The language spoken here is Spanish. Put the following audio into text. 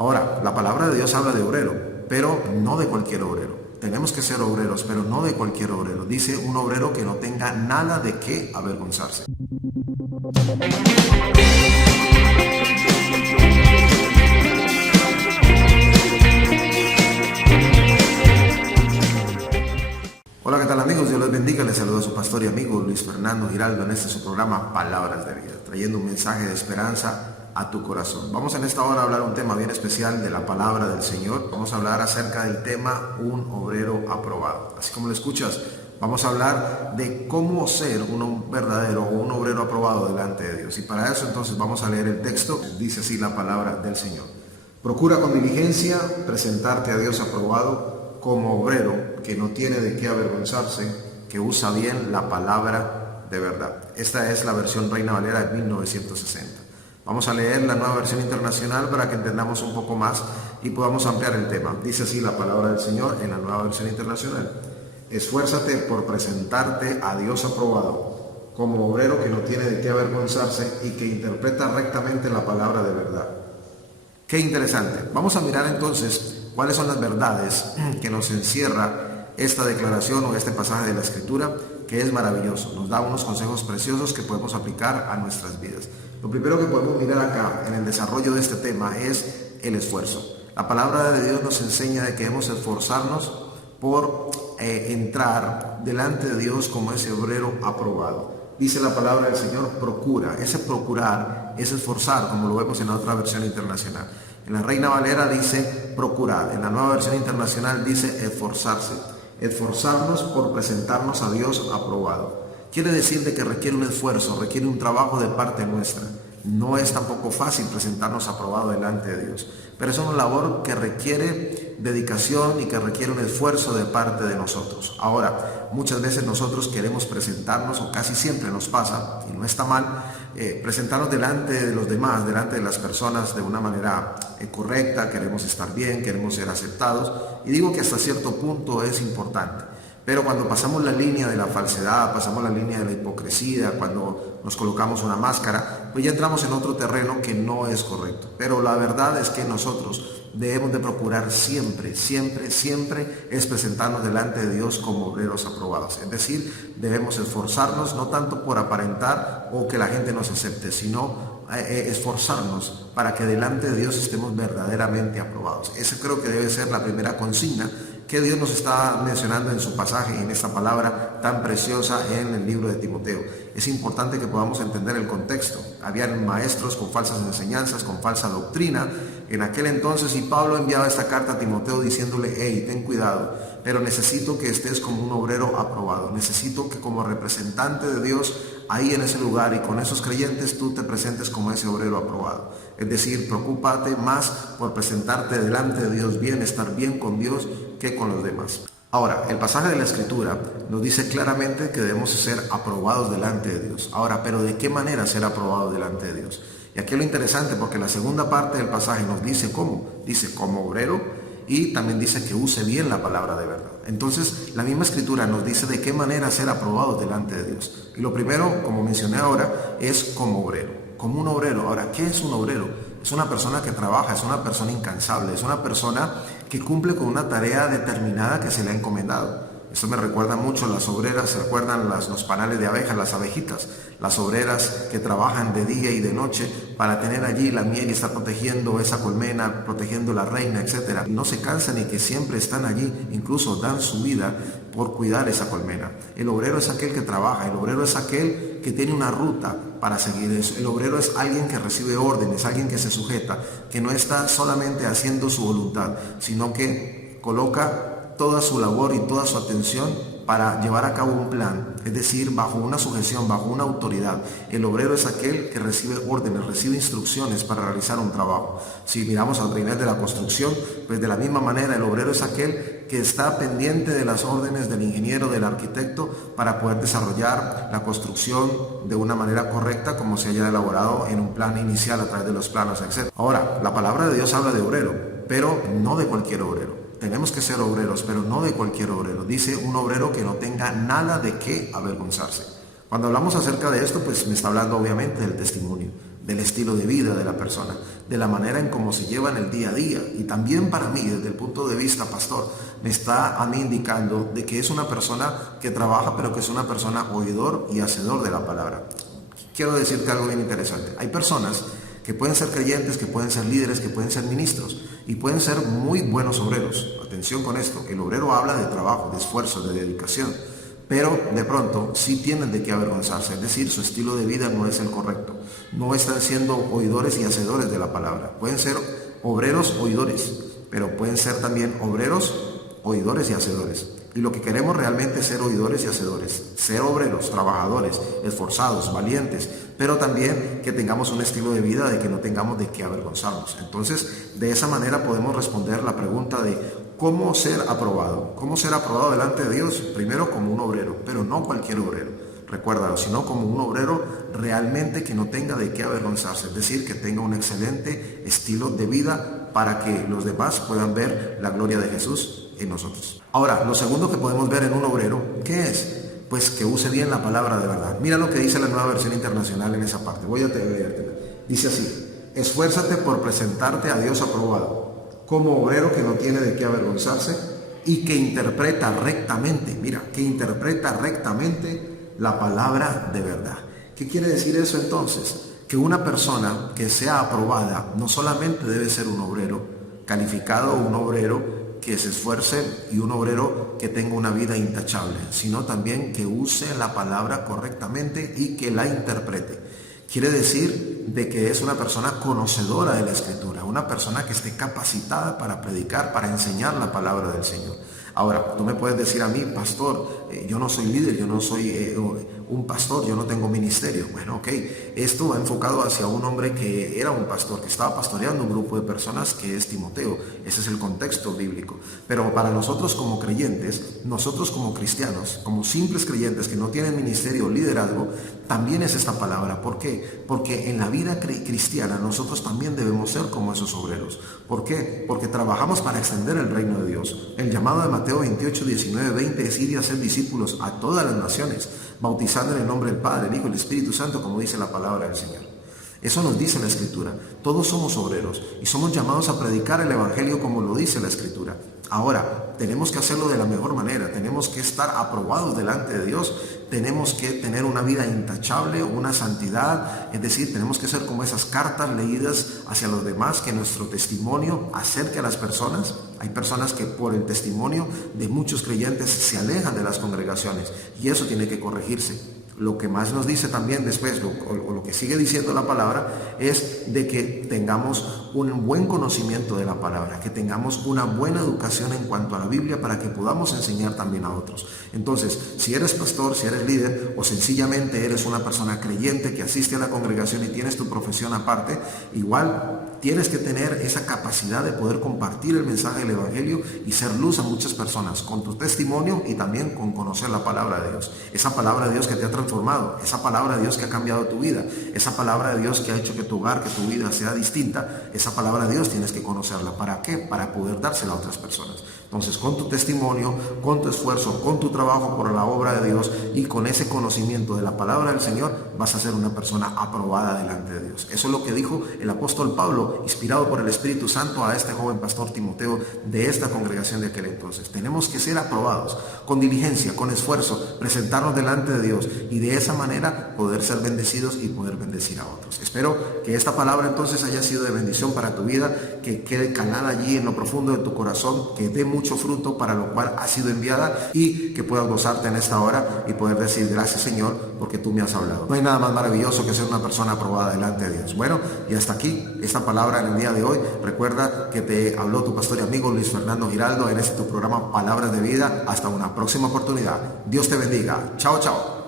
Ahora, la palabra de Dios habla de obrero, pero no de cualquier obrero. Tenemos que ser obreros, pero no de cualquier obrero. Dice un obrero que no tenga nada de qué avergonzarse. Hola, ¿qué tal amigos? Dios les bendiga. Les saluda a su pastor y amigo Luis Fernando Giraldo en este su programa Palabras de Vida, trayendo un mensaje de esperanza a tu corazón. Vamos en esta hora a hablar un tema bien especial de la palabra del Señor. Vamos a hablar acerca del tema un obrero aprobado. Así como lo escuchas, vamos a hablar de cómo ser un verdadero o un obrero aprobado delante de Dios. Y para eso entonces vamos a leer el texto. Dice así la palabra del Señor. Procura con diligencia presentarte a Dios aprobado como obrero que no tiene de qué avergonzarse, que usa bien la palabra de verdad. Esta es la versión Reina Valera de 1960. Vamos a leer la nueva versión internacional para que entendamos un poco más y podamos ampliar el tema. Dice así la palabra del Señor en la nueva versión internacional. Esfuérzate por presentarte a Dios aprobado, como obrero que no tiene de qué avergonzarse y que interpreta rectamente la palabra de verdad. Qué interesante. Vamos a mirar entonces cuáles son las verdades que nos encierra esta declaración o este pasaje de la Escritura, que es maravilloso. Nos da unos consejos preciosos que podemos aplicar a nuestras vidas. Lo primero que podemos mirar acá en el desarrollo de este tema es el esfuerzo. La palabra de Dios nos enseña de que debemos esforzarnos por entrar delante de Dios como ese obrero aprobado. Dice la palabra del Señor, procura. Ese procurar es esforzar, como lo vemos en la otra versión internacional. En la Reina Valera dice procurar. En la nueva versión internacional dice esforzarse. Esforzarnos por presentarnos a Dios aprobado. Quiere decir de que requiere un esfuerzo, requiere un trabajo de parte nuestra. No es tampoco fácil presentarnos aprobado delante de Dios, pero es una labor que requiere dedicación y que requiere un esfuerzo de parte de nosotros. Ahora, muchas veces nosotros queremos presentarnos, o casi siempre nos pasa, y no está mal, presentarnos delante de los demás, delante de las personas de una manera correcta. Queremos estar bien, queremos ser aceptados, y digo que hasta cierto punto es importante. Pero cuando pasamos la línea de la falsedad, pasamos la línea de la hipocresía, cuando nos colocamos una máscara, pues ya entramos en otro terreno que no es correcto. Pero la verdad es que nosotros debemos de procurar siempre es presentarnos delante de Dios como obreros aprobados. Es decir, debemos esforzarnos no tanto por aparentar o que la gente nos acepte, sino esforzarnos para que delante de Dios estemos verdaderamente aprobados. Esa creo que debe ser la primera consigna que Dios nos está mencionando en su pasaje, en esta palabra tan preciosa en el libro de Timoteo. Es importante que podamos entender el contexto. Habían maestros con falsas enseñanzas, con falsa doctrina en aquel entonces, y Pablo enviaba esta carta a Timoteo diciéndole, hey, ten cuidado, pero necesito que estés como un obrero aprobado. Necesito que como representante de Dios ahí en ese lugar y con esos creyentes tú te presentes como ese obrero aprobado. Es decir, preocúpate más por presentarte delante de Dios bien, estar bien con Dios que con los demás. Ahora, el pasaje de la Escritura nos dice claramente que debemos ser aprobados delante de Dios. Ahora, ¿pero de qué manera ser aprobados delante de Dios? Y aquí es lo interesante, porque la segunda parte del pasaje nos dice cómo. Dice como obrero, y también dice que use bien la palabra de verdad. Entonces, la misma Escritura nos dice de qué manera ser aprobados delante de Dios. Y lo primero, como mencioné ahora, es como obrero, como un obrero. Ahora, ¿qué es un obrero? Es una persona que trabaja, es una persona incansable, es una persona que cumple con una tarea determinada que se le ha encomendado. Eso me recuerda mucho a las obreras. ¿Se recuerdan los panales de abejas, las abejitas? Las obreras que trabajan de día y de noche para tener allí la miel y estar protegiendo esa colmena, protegiendo la reina, etc. No se cansan y que siempre están allí, incluso dan su vida por cuidar esa colmena. El obrero es aquel que trabaja, el obrero es aquel que tiene una ruta para seguir eso. El obrero es alguien que recibe órdenes, alguien que se sujeta, que no está solamente haciendo su voluntad, sino que coloca toda su labor y toda su atención para llevar a cabo un plan, es decir, bajo una sujeción, bajo una autoridad. El obrero es aquel que recibe órdenes, recibe instrucciones para realizar un trabajo. Si miramos al trineo de la construcción, pues de la misma manera el obrero es aquel que está pendiente de las órdenes del ingeniero, del arquitecto, para poder desarrollar la construcción de una manera correcta, como se haya elaborado en un plan inicial a través de los planos, etc. Ahora, la palabra de Dios habla de obrero, pero no de cualquier obrero. Tenemos que ser obreros, pero no de cualquier obrero. Dice un obrero que no tenga nada de qué avergonzarse. Cuando hablamos acerca de esto, pues me está hablando obviamente del testimonio. del estilo de vida de la persona, de la manera en cómo se lleva en el día a día. Y también para mí, desde el punto de vista pastor, me está a mí indicando de que es una persona que trabaja, pero que es una persona oidor y hacedor de la palabra. Quiero decirte algo bien interesante. Hay personas que pueden ser creyentes, que pueden ser líderes, que pueden ser ministros y pueden ser muy buenos obreros. Atención con esto, el obrero habla de trabajo, de esfuerzo, de dedicación, pero de pronto sí tienen de qué avergonzarse, es decir, su estilo de vida no es el correcto. No están siendo oidores y hacedores de la palabra. Pueden ser obreros oidores, pero pueden ser también obreros, oidores y hacedores. Y lo que queremos realmente es ser oidores y hacedores, ser obreros, trabajadores, esforzados, valientes, pero también que tengamos un estilo de vida de que no tengamos de qué avergonzarnos. Entonces, de esa manera podemos responder la pregunta de cómo ser aprobado. ¿Cómo ser aprobado delante de Dios? Primero como un obrero, pero no cualquier obrero. Recuérdalo, sino como un obrero realmente que no tenga de qué avergonzarse, es decir, que tenga un excelente estilo de vida para que los demás puedan ver la gloria de Jesús en nosotros. Ahora, lo segundo que podemos ver en un obrero, ¿qué es? Pues que use bien la palabra de verdad. Mira lo que dice la Nueva Versión Internacional en esa parte. Voy a leértela. Dice así: esfuérzate por presentarte a Dios aprobado, como obrero que no tiene de qué avergonzarse y que interpreta rectamente, mira, que interpreta rectamente la palabra de verdad. ¿Qué quiere decir eso entonces? Que una persona que sea aprobada no solamente debe ser un obrero calificado, un obrero que se esfuerce y un obrero que tenga una vida intachable, sino también que use la palabra correctamente y que la interprete. Quiere decir de que es una persona conocedora de la Escritura, una persona que esté capacitada para predicar, para enseñar la palabra del Señor. Ahora, tú me puedes decir a mí, pastor, yo no soy líder, yo no soy un pastor, yo no tengo ministerio. Bueno, ok, esto va enfocado hacia un hombre que era un pastor, que estaba pastoreando un grupo de personas, que es Timoteo. Ese es el contexto bíblico. Pero para nosotros como creyentes, nosotros como cristianos, como simples creyentes que no tienen ministerio o liderazgo, también es esta palabra. ¿Por qué? Porque en la vida cristiana nosotros también debemos ser como esos obreros. ¿Por qué? Porque trabajamos para extender el reino de Dios. El llamado de Mateo 28, 19, 20 es ir y hacer discípulos a todas las naciones, bautizando en el nombre del Padre, el Hijo y el Espíritu Santo, como dice la palabra del Señor. Eso nos dice la Escritura. Todos somos obreros y somos llamados a predicar el Evangelio como lo dice la Escritura. Ahora, tenemos que hacerlo de la mejor manera, tenemos que estar aprobados delante de Dios, tenemos que tener una vida intachable, una santidad, es decir, tenemos que ser como esas cartas leídas hacia los demás, que nuestro testimonio acerque a las personas. Hay personas que por el testimonio de muchos creyentes se alejan de las congregaciones y eso tiene que corregirse. Lo que más nos dice también después, o lo que sigue diciendo la palabra, es de que tengamos un buen conocimiento de la palabra, que tengamos una buena educación en cuanto a la Biblia para que podamos enseñar también a otros. Entonces, si eres pastor, si eres líder o sencillamente eres una persona creyente que asiste a la congregación y tienes tu profesión aparte, igual tienes que tener esa capacidad de poder compartir el mensaje del Evangelio y ser luz a muchas personas con tu testimonio y también con conocer la palabra de Dios. Esa palabra de Dios que te ha transformado, esa palabra de Dios que ha cambiado tu vida, esa palabra de Dios que ha hecho que tu hogar, que tu vida sea distinta, esa palabra de Dios tienes que conocerla. ¿Para qué? Para poder dársela a otras personas. Entonces, con tu testimonio, con tu esfuerzo, con tu trabajo por la obra de Dios y con ese conocimiento de la palabra del Señor, vas a ser una persona aprobada delante de Dios. Eso es lo que dijo el apóstol Pablo, inspirado por el Espíritu Santo, a este joven pastor Timoteo de esta congregación de aquel entonces. Tenemos que ser aprobados con diligencia, con esfuerzo, presentarnos delante de Dios y de esa manera poder ser bendecidos y poder bendecir a otros. Espero que esta palabra entonces haya sido de bendición para tu vida, que quede calada allí en lo profundo de tu corazón, que dé mucho fruto para lo cual ha sido enviada y que puedas gozarte en esta hora y poder decir gracias, Señor, porque tú me has hablado. No hay nada más maravilloso que ser una persona aprobada delante de Dios. Bueno, y hasta aquí esta palabra en el día de hoy. Recuerda que te habló tu pastor y amigo Luis Fernando Giraldo en este tu programa Palabras de Vida. Hasta una próxima oportunidad. Dios te bendiga. Chao, chao.